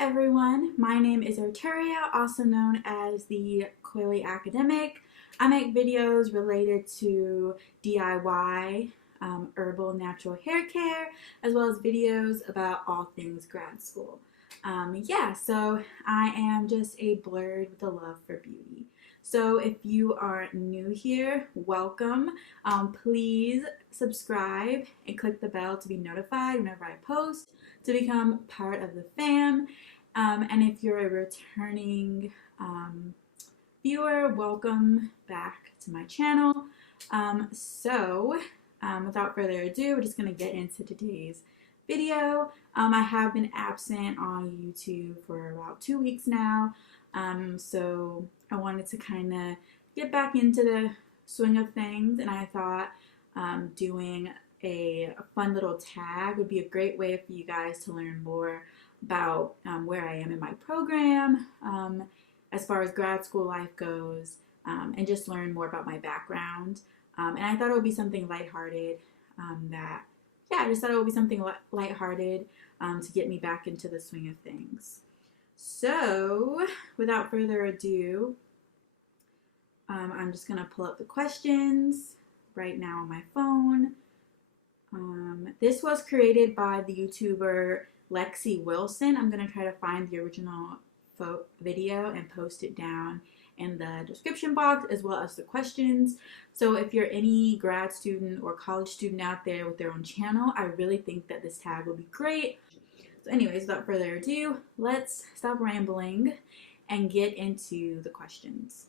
everyone, my name is Arteria, also known as the Coily Academic. I make videos related to DIY, herbal natural hair care, as well as videos about all things grad school. So I am just a blurred with a love for beauty. So if you are new here, welcome. Please subscribe and click the bell to be notified whenever I post, to become part of the fam. And if you're a returning viewer, welcome back to my channel. Without further ado, we're just going to get into today's video. I have been absent on YouTube for about 2 weeks now, so I wanted to kind of get back into the swing of things, and I thought doing a fun little tag would be a great way for you guys to learn more about where I am in my program, as far as grad school life goes, and just learn more about my background. And I thought it would be something lighthearted I just thought it would be something lighthearted to get me back into the swing of things. So, without further ado, I'm just going to pull up the questions right now on my phone. This was created by the YouTuber Lexie Wilson. I'm going to try to find the original video and post it down in the description box, as well as the questions. So if you're any grad student or college student out there with their own channel, I really think that this tag will be great. So anyways, without further ado, let's stop rambling and get into the questions.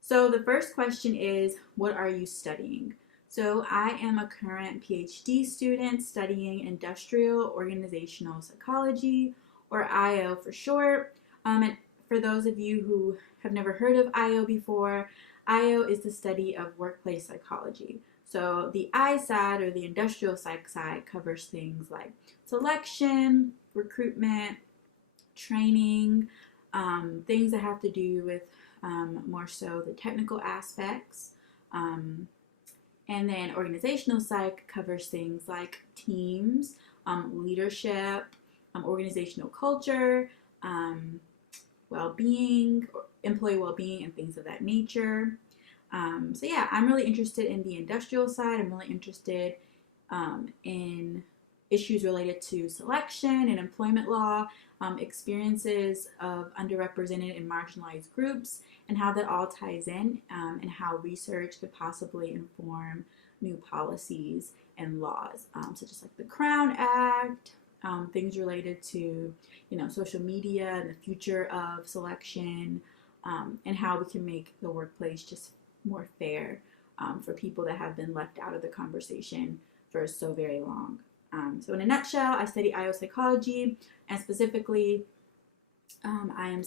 So the first question is, what are you studying? So I am a current PhD student studying industrial organizational psychology, or IO for short. And for those of you who have never heard of IO before, IO is the study of workplace psychology. So the I side, or the industrial psych side, covers things like selection, recruitment, training, things that have to do with more so the technical aspects. And then organizational psych covers things like teams, leadership, organizational culture, well-being, employee well-being, and things of that nature. I'm really interested in the industrial side. I'm really interested in issues related to selection and employment law, experiences of underrepresented and marginalized groups, and how that all ties in, and how research could possibly inform new policies and laws, such as like the Crown Act, things related to, social media and the future of selection, and how we can make the workplace just more fair for people that have been left out of the conversation for so very long. So in a nutshell, I study IO psychology, and specifically I am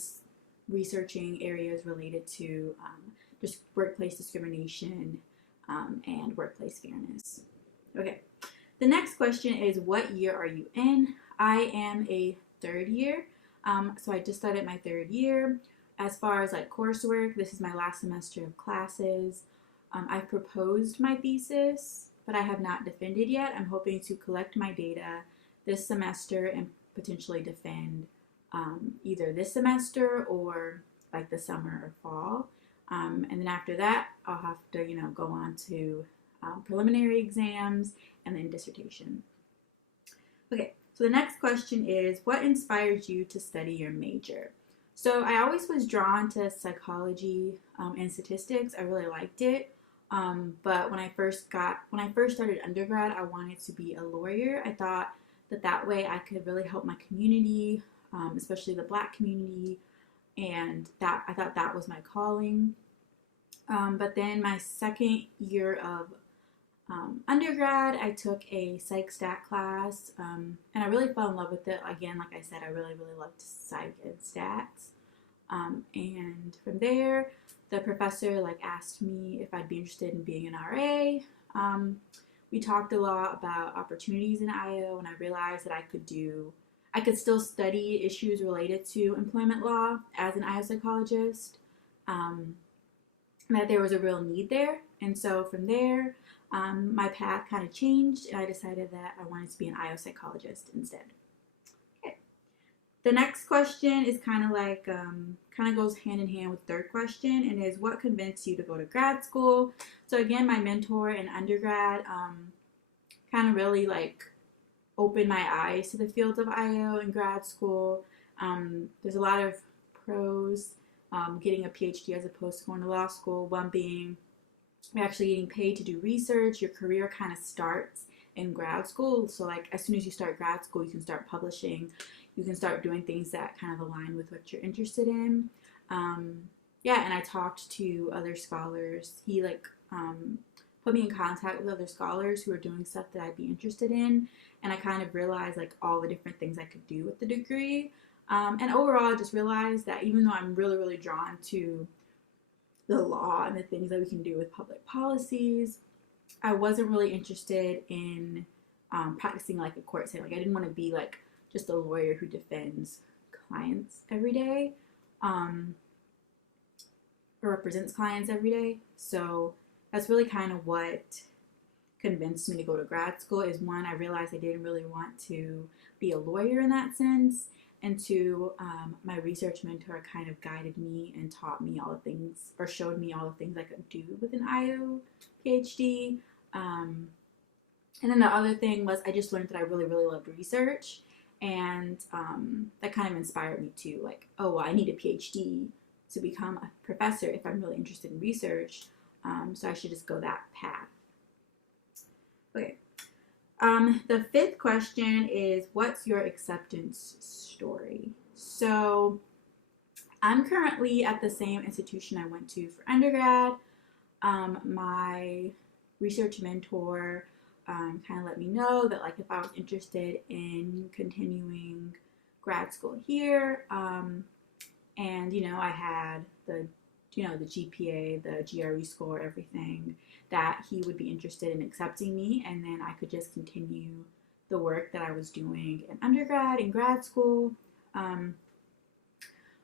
researching areas related to just workplace discrimination and workplace fairness. Okay, the next question is, what year are you in? I am a third year, so I just started my third year. As far as like coursework, this is my last semester of classes. I've proposed my thesis, but I have not defended yet. I'm hoping to collect my data this semester and potentially defend either this semester or like the summer or fall. And then after that, I'll have to, go on to preliminary exams and then dissertation. Okay, so the next question is, what inspired you to study your major? So I always was drawn to psychology and statistics. I really liked it. But when I first started undergrad, I wanted to be a lawyer. I thought that way I could really help my community, especially the Black community, and I thought that was my calling. But then my second year of undergrad, I took a psych stat class, and I really fell in love with it. Again, like I said, I really loved psych and stats. And from there, the professor asked me if I'd be interested in being an RA. We talked a lot about opportunities in IO, and I realized that I could still study issues related to employment law as an IO psychologist, that there was a real need there. And so from there, my path kind of changed, and I decided that I wanted to be an IO psychologist instead. Okay. The next question is kind of like, kind of goes hand in hand with third question, and is what convinced you to go to grad school? So again, my mentor in undergrad kind of really like opened my eyes to the field of IO in grad school. There's a lot of pros getting a PhD as opposed to going to law school. One being you're actually getting paid to do research. Your career kind of starts in grad school. So like as soon as you start grad school, you can start publishing. You can start doing things that kind of align with what you're interested in. Yeah, and I talked to other scholars. He like put me in contact with other scholars who are doing stuff that I'd be interested in, and I kind of realized like all the different things I could do with the degree. And overall, I just realized that even though I'm really, really drawn to the law and the things that we can do with public policies, I wasn't really interested in practicing like a court setting. Like I didn't want to be like just a lawyer who defends clients every day, or represents clients every day. So that's really kind of what convinced me to go to grad school. Is one, I realized I didn't really want to be a lawyer in that sense, and two, my research mentor kind of guided me and taught me all the things, or showed me all the things I could do with an IO PhD. And then the other thing was I just learned that I really, really loved research, and that kind of inspired me to like, oh, well, I need a PhD to become a professor if I'm really interested in research. So I should just go that path. Okay. The fifth question is, what's your acceptance story? So I'm currently at the same institution I went to for undergrad. My research mentor kind of let me know that like if I was interested in continuing grad school here, and you know I had the the GPA, the GRE score, everything, that he would be interested in accepting me, and then I could just continue the work that I was doing in undergrad and grad school.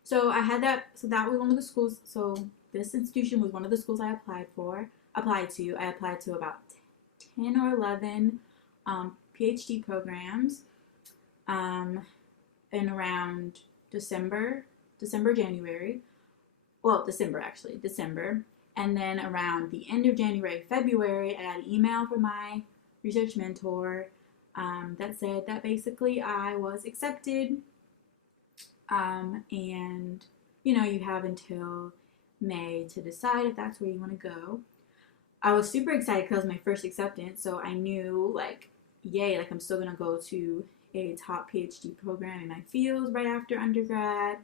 So I had that. So that was one of the schools. So this institution was one of the schools I applied to. I applied to about 10 or 11 PhD programs in around December, January. Well, December actually, December. And then around the end of January, February, I got an email from my research mentor that said that basically I was accepted. And, you have until May to decide if that's where you want to go. I was super excited because it was my first acceptance, so I knew, like, yay, like I'm still going to go to a top PhD program in my field right after undergrad.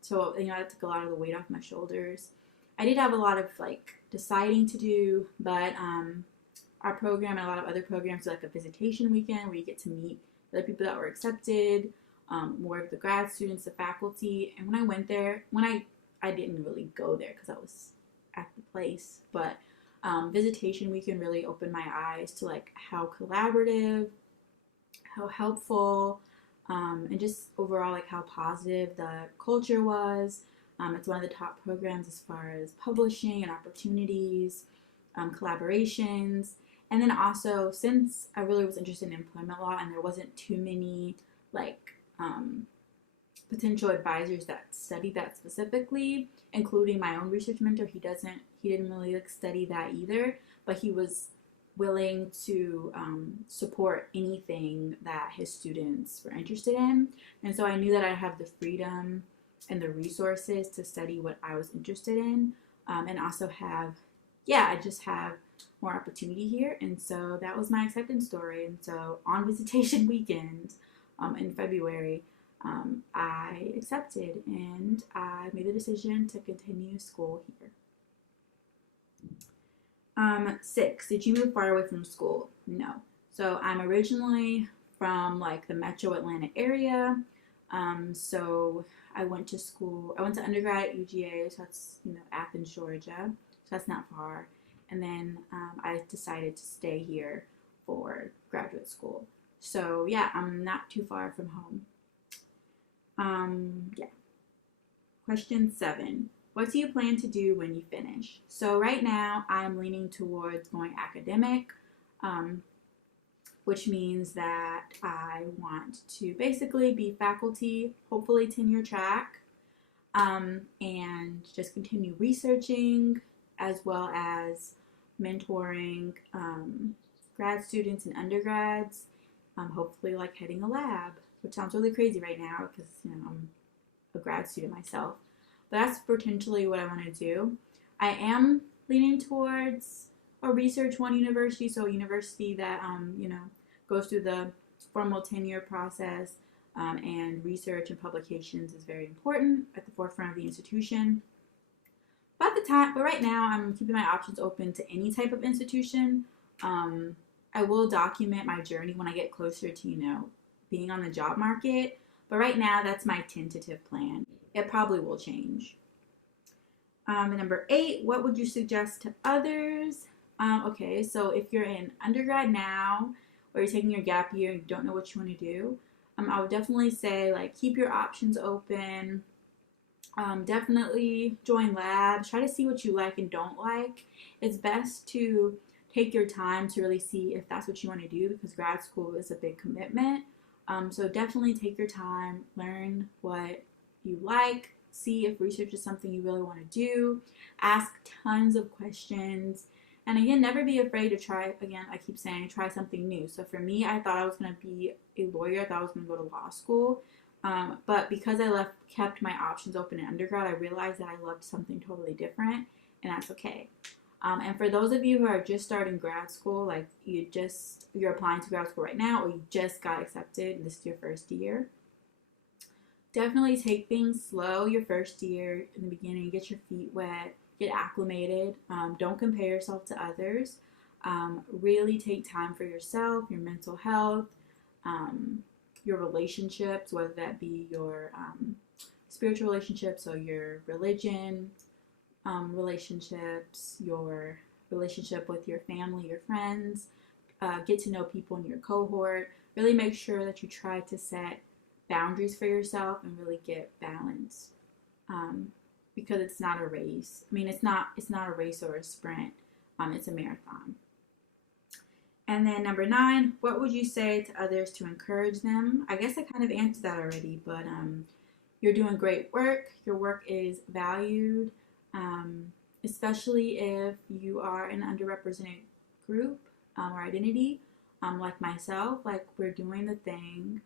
So, that took a lot of the weight off my shoulders. I did have a lot of, like, deciding to do, but our program and a lot of other programs do, like, a visitation weekend where you get to meet the people that were accepted, more of the grad students, the faculty. And when I went there, I didn't really go there because I was at the place, but visitation weekend really opened my eyes to, like, how collaborative, how helpful, and just overall, like, how positive the culture was. It's one of the top programs as far as publishing and opportunities, collaborations. And then also, since I really was interested in employment law and there wasn't too many, like, potential advisors that studied that specifically, including my own research mentor, he didn't really like study that either, but he was willing to support anything that his students were interested in. And so I knew that I'd have the freedom and the resources to study what I was interested in, and also I just have more opportunity here. And so that was my acceptance story. And so on visitation weekend in February, I accepted and I made the decision to continue school here. 6, did you move far away from school? No. So I'm originally from like the metro Atlanta area. So I went to undergrad at UGA, so that's, Athens, Georgia. So that's not far. And then I decided to stay here for graduate school. So yeah, I'm not too far from home. Question 7. What do you plan to do when you finish? So right now I'm leaning towards going academic. which means that I want to basically be faculty, hopefully tenure track, and just continue researching as well as mentoring grad students and undergrads, hopefully like heading a lab, which sounds really crazy right now because I'm a grad student myself, but that's potentially what I want to do. I am leaning towards a research one university, so a university that goes through the formal tenure process, and research and publications is very important at the forefront of the institution. But right now, I'm keeping my options open to any type of institution. I will document my journey when I get closer to being on the job market. But right now, that's my tentative plan. It probably will change. Number 8, what would you suggest to others? Okay, so if you're in undergrad now, or you're taking your gap year and you don't know what you want to do, I would definitely say keep your options open. Definitely join labs. Try to see what you like and don't like. It's best to take your time to really see if that's what you want to do, because grad school is a big commitment. So definitely take your time, learn what you like, see if research is something you really want to do, ask tons of questions, and again, never be afraid to try. Again, I keep saying try something new. So for me, I thought I was going to be a lawyer. I thought I was going to go to law school. But because I kept my options open in undergrad, I realized that I loved something totally different, and that's okay. And for those of you who are just starting grad school, you're applying to grad school right now, or you just got accepted and this is your first year, definitely take things slow your first year in the beginning. Get your feet wet, get acclimated. Don't compare yourself to others. Really take time for yourself, your mental health, your relationships, whether that be your spiritual relationships or your religion relationships, your relationship with your family, your friends. Get to know people in your cohort. Really make sure that you try to set boundaries for yourself and really get balance, because it's not a race. I mean, it's not a race or a sprint. It's a marathon. And then number 9, what would you say to others to encourage them? I guess I kind of answered that already, but you're doing great work. Your work is valued, especially if you are an underrepresented group or identity, like myself. We're doing the thing.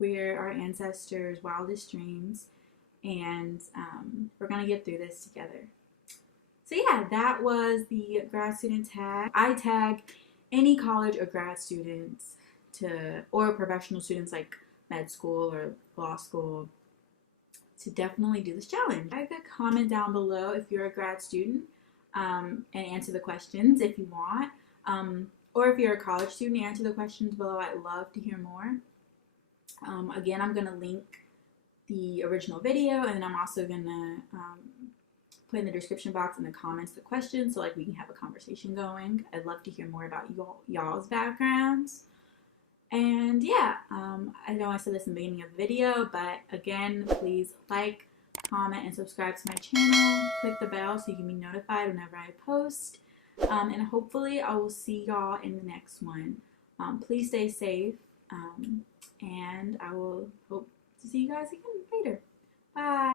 We're our ancestors' wildest dreams, and we're going to get through this together. So yeah, that was the grad student tag. I tag any college or grad students or professional students like med school or law school to definitely do this challenge. I could comment down below if you're a grad student, and answer the questions if you want. Or if you're a college student, answer the questions below. I'd love to hear more. Again, I'm going to link the original video, and then I'm also going to put in the description box in the comments the questions, so we can have a conversation going. I'd love to hear more about y'all's backgrounds. And yeah, I know I said this in the beginning of the video, but again, please like, comment, and subscribe to my channel. Click the bell so you can be notified whenever I post. And hopefully I will see y'all in the next one. Please stay safe, and I will hope to see you guys again later. Bye.